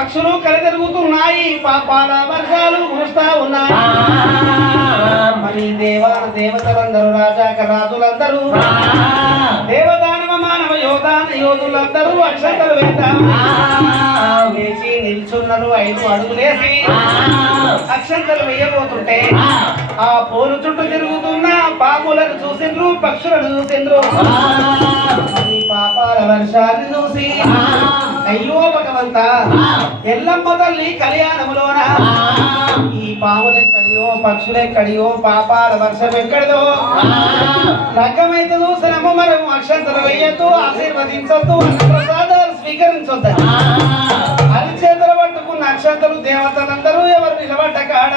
పక్షులు కలగలుగుతున్నాయి పాపాల వర్షాలు కురుస్తా ఉన్నాయి మరి దేవతలందరూ రాజాక రాజులందరూ దేవదానవ మానవ యోధులందరూ అక్షతలు వేసి నిల్చున్నారు 5 అడుగులేసి అక్షంతలు వేయబోతుంటే ఆ పోలు చుట్టూ తిరుగుతున్న పాములను చూసిండ్రు పక్షులను చూసిండ్రు ఈ పాపాల వర్షాన్ని చూసి అయ్యో భగవంత ఎల్లమ్మ తల్లి కళ్యాణములోన ఈ పాములెక్కడియో పక్షులెక్కడియో పాపాల వర్షం ఎక్కడిదో లగ్గమైతే చూసినము మనము అక్షంతలు వేయద్దు ఆశీర్వదించొద్దు ప్రసాదాలు స్వీకరించొద్దు అరిచేతలు పట్టుకున్న అక్షంతలు దేవతలందరూ ఎవరు నిలబడ్డ కాడ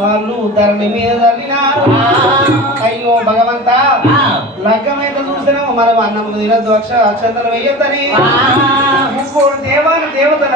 వాళ్ళు ధరణి మీద చల్లినారు అయ్యో భగవంత లగ్గమైతే చూసినాము మనం అన్నము తినద్దు అక్షంతలు వేయొద్దని దేవతల